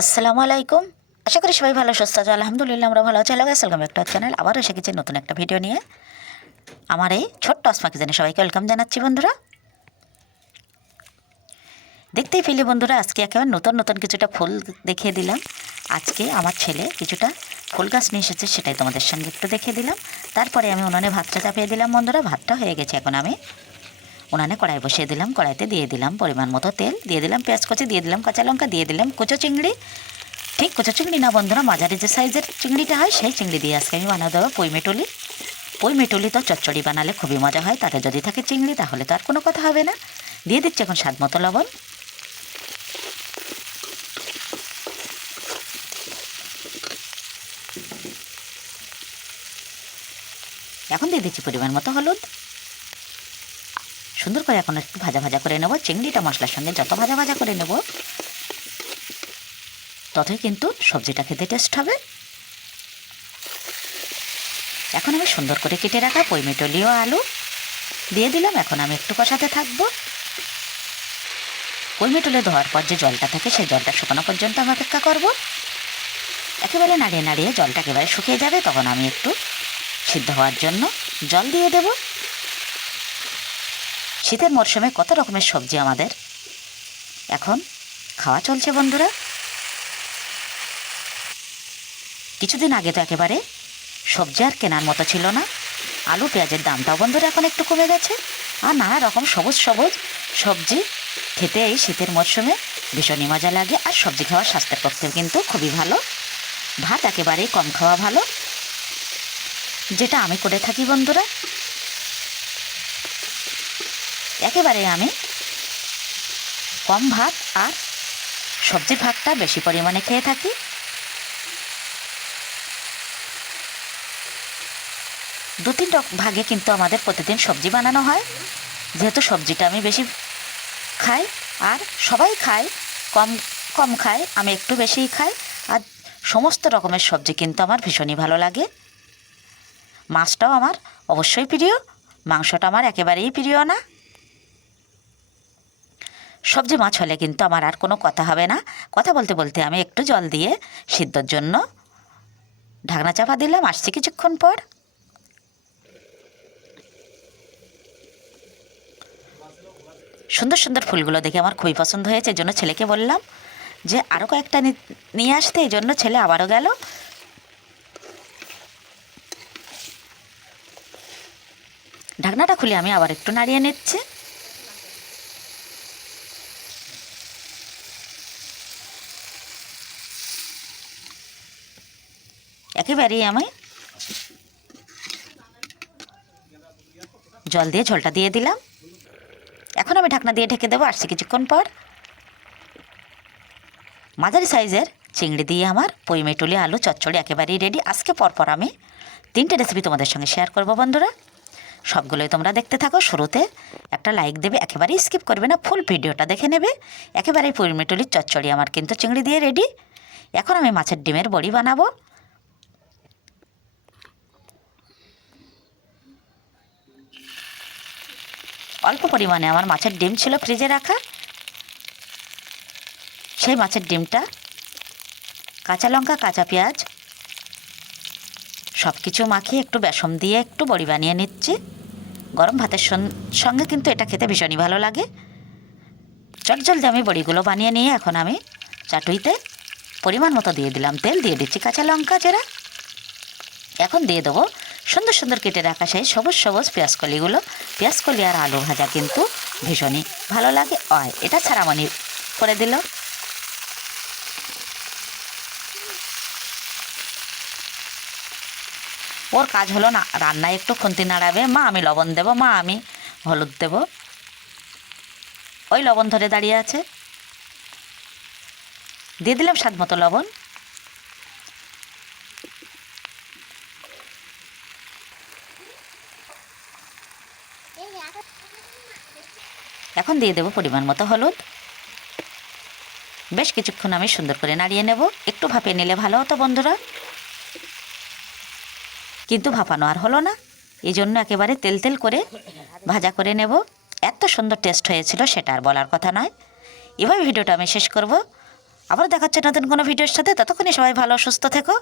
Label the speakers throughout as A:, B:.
A: আসসালামু আলাইকুম। আশা করি সবাই ভালো, সুস্থ আছে। আলহামদুলিল্লাহ, আমরা ভালো আছি। আল্লাহ ওয়েলকাম একটা চ্যানেল আবার এসে গেছি নতুন একটা ভিডিও নিয়ে। আমার এই ছোট্ট আসমাকে জানি সবাইকে ওয়েলকাম জানাচ্ছি বন্ধুরা। দেখতেই পেলে বন্ধুরা, আজকে একেবারে নতুন নতুন কিছুটা ফুল দেখিয়ে দিলাম। আজকে আমার ছেলে কিছুটা ফুল গাছ নিয়ে এসেছে, সেটাই তোমাদের সঙ্গে একটু দেখিয়ে দিলাম। তারপরে আমি উনানে ভাতটা চাপিয়ে দিলাম বন্ধুরা। ভাতটা হয়ে গেছে এখন আমি। উনানে কড়াই বসিয়ে দিলাম, কড়াইতে দিয়ে দিলাম পরিমাণ মতো তেল, দিয়ে দিলাম পেঁয়াজ কচি, দিয়ে দিলাম কাঁচা লঙ্কা, দিয়ে দিলাম কুচো চিংড়ি। ঠিক কুচো চিংড়ি না বন্ধুরা, মাঝারি যে সাইজের চিংড়িটা হয়, সেই চিংড়ি দিয়ে আজকে আমি বানাতে দেবো পই মেটুলি। পই মেটুলি তো চচ্চড়ি বানালে খুবই মজা হয়, তাতে যদি থাকে চিংড়ি তাহলে তো আর কোনো কথা হবে না। দিয়ে দিচ্ছি এখন স্বাদ মতো লবণ। এখন দিয়ে দিচ্ছি পরিমাণ মতো হলুদ। সুন্দর করে এখন একটু ভাজা ভাজা করে নেব। চিংড়িটা মশলার সঙ্গে যত ভাজা ভাজা করে নেব, ততই কিন্তু সবজিটা খেতে টেস্ট হবে। এখন আমি সুন্দর করে কেটে রাখা পইমেটলিও আলু দিয়ে দিলাম। এখন আমি একটু কষাতে থাকব। পইমেটলে ধোয়ার পর যে জলটা থাকে, সেই জলটা শুকানো পর্যন্ত আমি অপেক্ষা করব। একেবারে নাড়িয়ে নাড়িয়ে জলটা একেবারে শুকিয়ে যাবে, তখন আমি একটু সিদ্ধ হওয়ার জন্য জল দিয়ে দেব। শীতের মরশুমে কত রকমের সবজি আমাদের? এখন খাওয়া চলছে, বন্ধুরা। কিছুদিন আগে তো একেবারে সবজি আর কেনার মতো ছিল না। আলু, পেঁয়াজের দামটাও বন্ধুরা এখন একটু কমে গেছে। আর নানা রকম সবুজ সবুজ সবজি খেতে এই শীতের মরশুমে ভীষণই মজা লাগে। আর সবজি খাওয়া স্বাস্থ্যের পক্ষেও কিন্তু খুবই ভালো। ভাত একেবারেই কম খাওয়া ভালো। যেটা আমি করে থাকি, বন্ধুরা একেবারে আমি কম ভাত আর সবজির ভাতটা বেশি পরিমাণে খেয়ে থাকি। দু তিন ভাগে কিন্তু আমাদের প্রতিদিন সবজি বানানো হয়। যেহেতু সবজিটা আমি বেশি খাই আর সবাই খায়, কম কম খায়, আমি একটু বেশিই খাই। আর সমস্ত রকমের সবজি কিন্তু আমার ভীষণই ভালো লাগে। মাছটাও আমার অবশ্যই প্রিয়, মাংসটা আমার একেবারেই প্রিয় না। সবজি মাছ হলে কিন্তু আমার আর কোনো কথা হবে না। কথা বলতে বলতে আমি একটু জল দিয়ে সিদ্ধর জন্য ঢাকনা চাপা দিলাম, আসছি কিছুক্ষণ পর। সুন্দর সুন্দর ফুলগুলো দেখে আমার খুবই পছন্দ হয়েছে, এই জন্য ছেলেকে বললাম যে আরও কয়েকটা নিয়ে আসতে, এই জন্য ছেলে আবারও গেল। ঢাকনাটা খুলে আমি আবার একটু নাড়িয়ে নিচ্ছি। একেবারেই আমি জল দিয়ে ঝোলটা দিয়ে দিলাম। এখন আমি ঢাকনা দিয়ে ঢেকে দেবো আসছি কিছুক্ষণ পর। মাঝারি সাইজের চিংড়ি দিয়ে আমার পই মেটুলি আলু চচ্চড়ি একেবারেই রেডি আজকে পরপর আমি তিনটে রেসিপি তোমাদের সঙ্গে শেয়ার করব বন্ধুরা। সবগুলোই তোমরা দেখতে থাকো শুরুতে। একটা লাইক দেবে, একেবারেই স্কিপ করবে না ফুল ভিডিওটা দেখে নেবে। একেবারেই পই মেটুলির চচ্চড়ি আমার কিন্তু চিংড়ি দিয়ে রেডি এখন আমি মাছের ডিমের বড়ি বানাবো। অল্প পরিমাণে। আমার মাছের ডিম ছিল ফ্রিজে রাখা। সেই মাছের ডিমটা কাঁচা লঙ্কা, কাঁচা পেঁয়াজ সব কিছু মাখিয়ে একটু বেসন দিয়ে একটু বড়ি বানিয়ে নিচ্ছি। গরম ভাতের সঙ্গে কিন্তু এটা খেতে ভীষণই ভালো লাগে। চট জলদি আমি বড়িগুলো বানিয়ে নিয়ে এখন আমি চাটুইতে পরিমাণ মতো দিয়ে দিলাম। তেল দিয়ে দিচ্ছি কাঁচা লঙ্কা, জেরা। এখন দিয়ে দেবো সুন্দর সুন্দর কেটে রাখা সেই সবুজ সবুজ পেঁয়াজকলিগুলো পেঁয়াজকলি আর আলু ভাজা কিন্তু ভীষণই ভালো লাগে। অয় এটা ছাড়া মনে করে দিল। ওর কাজ হলো না, রান্নায় একটু খুন্তি নাড়াবে। মা, আমি লবণ দেবো, মা, আমি হলুদ দেব। ওই লবণ ধরে দাঁড়িয়ে আছে। দিয়ে দিলাম স্বাদ মতো লবণ। এখন দিয়ে দেবো পরিমাণ মতো হলুদ। বেশ কিছুক্ষণ আমি সুন্দর করে নাড়িয়ে নেব। একটু ভাপিয়ে নিলে ভালো হতো বন্ধুরা। কিন্তু ভাপানো আর হলো না। এই জন্য একেবারে তেল তেল করে ভাজা করে নেব। এত সুন্দর টেস্ট হয়েছিল সেটা আর বলার কথা নয়। এভাবে ভিডিওটা আমি শেষ করব। আবার দেখাচ্ছে নতুন কোনো ভিডিওর সাথে। ততক্ষণই সবাই ভালো, সুস্থ থেকো।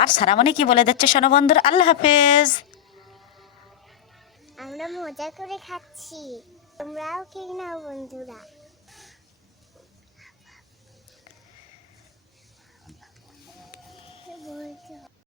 A: আর সারামণি কি বলে দিচ্ছে শোনো বন্ধুরা। আল্লাহ হাফেজ।
B: আমরা মজা করে খাচ্ছি। তোমরাও খেয়ে নাও বন্ধুরা। বলছো।